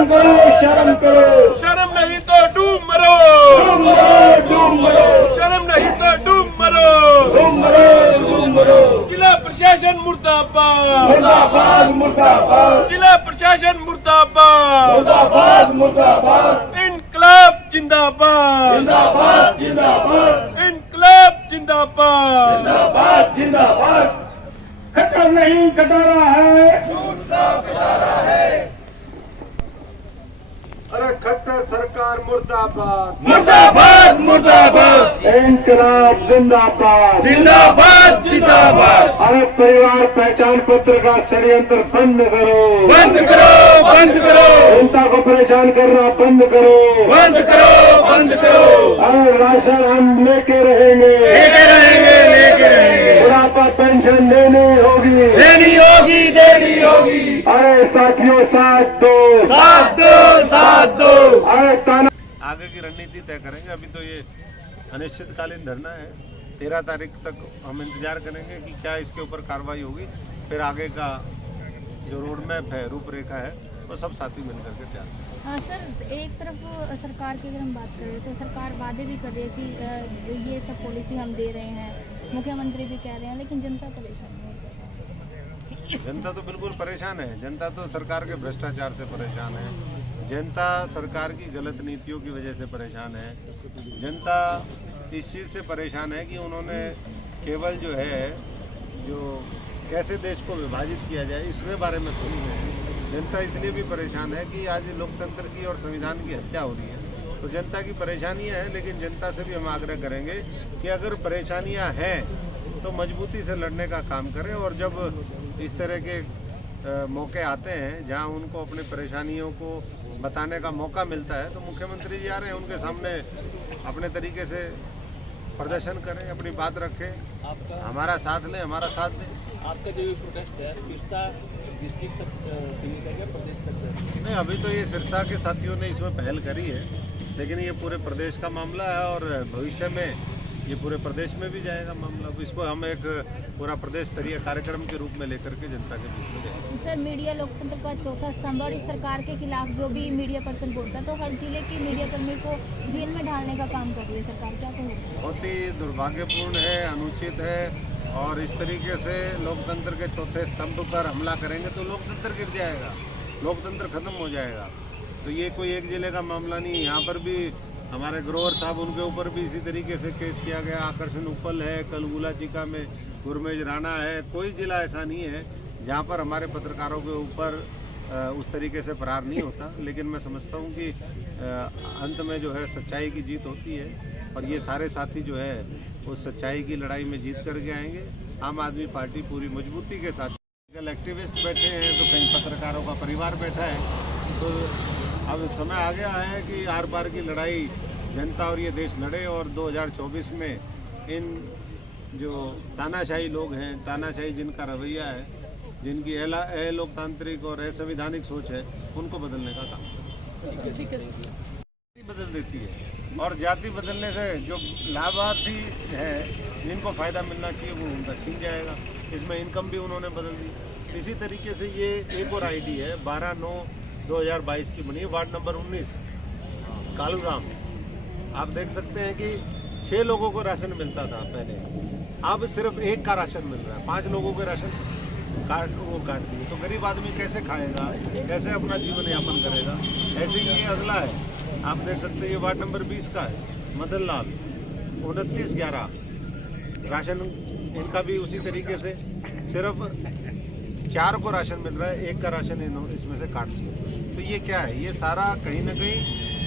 शर्म करो, शर्म करो। शर्म नहीं तो डूब मरो, डूब मरो, डूब मरो। शर्म नहीं तो डूब मरो, डूब मरो, डूब मरो। जिला प्रशासन मुर्दाबाद, मुर्दाबाद, मुर्दाबाद, जिला प्रशासन मुर्दाबाद, मुर्दाबाद, मुर्दाबाद। इनकलाब जिंदाबाद, जिंदाबाद, जिंदाबाद, इनकलाब जिंदाबाद। जिंदाबाद, जिंदाबाद। खट्टर नहीं कटारा है, अरे खट्टर सरकार मुर्दाबाद, मुर्दाबाद, मुर्दाबाद। इंकलाब जिंदाबाद, जिंदाबाद, जिंदाबाद। अरे परिवार पहचान पत्र का षड्यंत्र बंद करो, बंद करो, बंद करो। जनता को परेशान करना बंद करो, बंद करो, बंद करो। अरे राशन हम लेके रहेंगे, लेके रहेंगे, लेके रहेंगे। बुढ़ापा पेंशन देनी होगी, देनी होगी, देनी होगी। अरे साथियों साथ दो, साथ दो, साथ दो। अरे ताना आगे की रणनीति तय करेंगे। अभी तो ये अनिश्चितकालीन धरना है, 13 तारीख तक हम इंतजार करेंगे कि क्या इसके ऊपर कार्रवाई होगी। फिर आगे का जो रोड मैप है, रूपरेखा है, वो सब साथी मिलकर के तैयार करेंगे। सर, एक तरफ सरकार की अगर हम बात करें तो सरकार वादे भी कर रही है कि ये सब पॉलिसी हम दे रहे हैं, मुख्यमंत्री भी कह रहे हैं, लेकिन जनता परेशान है। जनता तो बिल्कुल परेशान है। जनता तो सरकार के भ्रष्टाचार से परेशान है, जनता सरकार की गलत नीतियों की वजह से परेशान है। जनता इस चीज़ से परेशान है कि उन्होंने केवल जो है जो कैसे देश को विभाजित किया जाए इसके बारे में सोच रहे हैं। जनता इसलिए भी परेशान है कि आज लोकतंत्र की और संविधान की हत्या हो रही है। तो जनता की परेशानियां हैं, लेकिन जनता से भी हम आग्रह करेंगे कि अगर परेशानियां हैं तो मजबूती से लड़ने का काम करें। और जब इस तरह के मौके आते हैं जहां उनको अपनी परेशानियों को बताने का मौका मिलता है, तो मुख्यमंत्री जी आ रहे हैं, उनके सामने अपने तरीके से प्रदर्शन करें, अपनी बात रखें, हमारा साथ लें, हमारा साथ दें। आपका जो प्रोटेस्ट है सिरसा डिस्ट्रिक्ट तक सीमित है क्या, प्रदेश तक? नहीं, अभी तो ये सिरसा के साथियों ने इसमें पहल करी है, लेकिन ये पूरे प्रदेश का मामला है और भविष्य में ये पूरे प्रदेश में भी जाएगा मामला। इसको हम एक पूरा प्रदेश स्तरीय कार्यक्रम के रूप में लेकर के जनता के बीच में जाएंगे। सर, मीडिया लोकतंत्र का चौथा स्तंभ और इस सरकार के खिलाफ जो भी मीडिया पर्सन बोलता है तो हर जिले की मीडिया कर्मी को जेल में डालने का काम कर रही है सरकार, क्या कहेंगे? बहुत ही दुर्भाग्यपूर्ण है, अनुचित है। और इस तरीके से लोकतंत्र के चौथे स्तंभ पर हमला करेंगे तो लोकतंत्र गिर जाएगा, लोकतंत्र खत्म हो जाएगा। तो ये कोई एक जिले का मामला नहीं। यहाँ पर भी हमारे ग्रोवर साहब, उनके ऊपर भी इसी तरीके से केस किया गया। आकर्षण उपल है, कलगुला चिका में गुरमेज राणा है। कोई जिला ऐसा नहीं है जहाँ पर हमारे पत्रकारों के ऊपर उस तरीके से प्रहार नहीं होता। लेकिन मैं समझता हूँ कि अंत में जो है सच्चाई की जीत होती है और ये सारे साथी जो है उस सच्चाई की लड़ाई में जीत करके आएंगे। आम आदमी पार्टी पूरी मजबूती के साथ, एक्टिविस्ट बैठे हैं तो कहीं पत्रकारों का परिवार बैठा है। तो अब समय आ गया है कि आर पार की लड़ाई जनता और ये देश लड़े और 2024 में इन जो तानाशाही लोग हैं, तानाशाही जिनका रवैया है, जिनकी लोकतांत्रिक और असंवैधानिक सोच है, उनको बदलने का काम ठीक है। बदल देती है। और जाति बदलने से जो लाभार्थी है, जिनको फ़ायदा मिलना चाहिए, वो उनका छीन जाएगा। इसमें इनकम भी उन्होंने बदल दी। इसी तरीके से ये एक और आईडी है 12/9/2022 की बनी है, वार्ड नंबर 19 कालूराम। आप देख सकते हैं कि 6 लोगों को राशन मिलता था पहले, अब सिर्फ 1 का राशन मिल रहा है। 5 लोगों के राशन काट दिए। तो गरीब आदमी कैसे खाएगा, कैसे अपना जीवन यापन करेगा? ऐसे ही ये अगला है, आप देख सकते हैं, ये वार्ड नंबर 20 का है, मदन लाल 29/11 राशन इनका भी उसी तरीके से सिर्फ 4 को राशन मिल रहा है, 1 का राशन इसमें से काट दिया। तो ये क्या है? ये सारा कहीं ना कहीं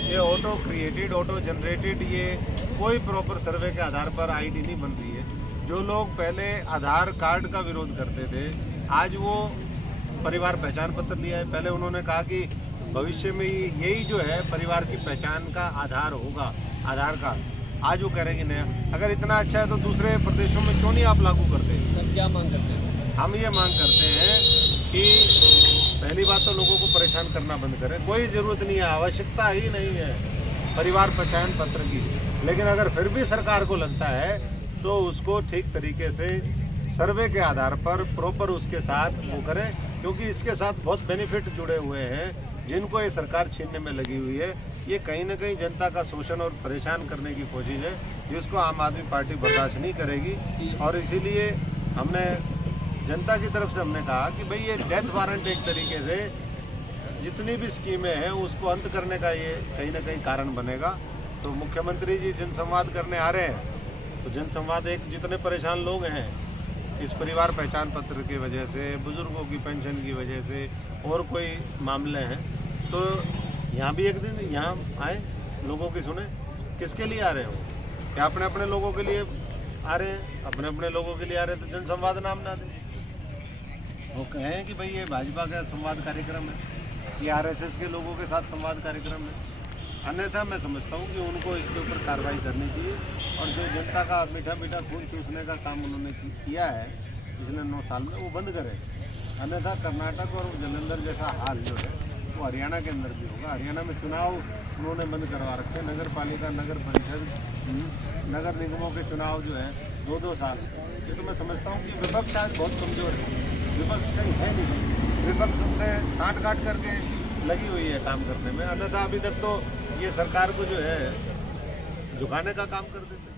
ये ऑटो क्रिएटेड, ऑटो जनरेटेड, ये कोई प्रॉपर सर्वे के आधार पर आईडी नहीं बन रही है। जो लोग पहले आधार कार्ड का विरोध करते थे, आज वो परिवार पहचान पत्र लिया है। पहले उन्होंने कहा कि भविष्य में यही जो है परिवार की पहचान का आधार होगा, आधार कार्ड। आज वो कह रहे हैं कि नया। अगर इतना अच्छा है तो दूसरे प्रदेशों में क्यों नहीं आप लागू करते? क्या मांग करते हैं? हम ये मांग करते हैं कि पहली बात तो लोगों को परेशान करना बंद करें। कोई ज़रूरत नहीं है, आवश्यकता ही नहीं है परिवार पहचान पत्र की। लेकिन अगर फिर भी सरकार को लगता है तो उसको ठीक तरीके से सर्वे के आधार पर प्रॉपर उसके साथ वो करें, क्योंकि इसके साथ बहुत बेनिफिट जुड़े हुए हैं जिनको ये सरकार छीनने में लगी हुई है। ये कहीं ना कहीं जनता का शोषण और परेशान करने की कोशिश है, जिसको आम आदमी पार्टी बर्दाश्त नहीं करेगी। और इसीलिए हमने जनता की तरफ से हमने कहा कि भाई ये डेथ वारंट एक तरीके से जितनी भी स्कीमें हैं उसको अंत करने का ये कहीं ना कहीं कारण बनेगा। तो मुख्यमंत्री जी जनसंवाद करने आ रहे हैं, तो जनसंवाद एक जितने परेशान लोग हैं इस परिवार पहचान पत्र की वजह से, बुजुर्गों की पेंशन की वजह से और कोई मामले हैं, तो यहाँ भी एक दिन यहाँ आए, लोगों की सुने। किसके लिए आ रहे हो? क्या अपने अपने लोगों के लिए आ रहे हैं? अपने अपने लोगों के लिए आ रहे हैं तो जनसंवाद नाम ना दें। वो कहें कि भाई ये भाजपा का संवाद कार्यक्रम है, ये आरएसएस के लोगों के साथ संवाद कार्यक्रम है। अन्यथा मैं समझता हूँ कि उनको इसके ऊपर कार्रवाई करनी चाहिए और जो जनता का मीठा मीठा खून चूसने का काम उन्होंने किया है पिछले 9 साल में वो बंद करें। अन्यथा कर्नाटक और जलंधर जैसा हाल जो है वो हरियाणा के अंदर भी होगा। हरियाणा में चुनाव उन्होंने बंद करवा रखे हैं, नगर पालिका, नगर परिषद, नगर निगमों के चुनाव जो है 2-2 साल। ये तो मैं समझता हूँ कि विपक्ष आज बहुत कमज़ोर है, विपक्ष कहीं है नहीं, विपक्ष उनसे साठ गांठ करके लगी हुई है काम करने में। अन्यथा अभी तक तो ये सरकार को जो है झुकाने का काम कर देते हैं।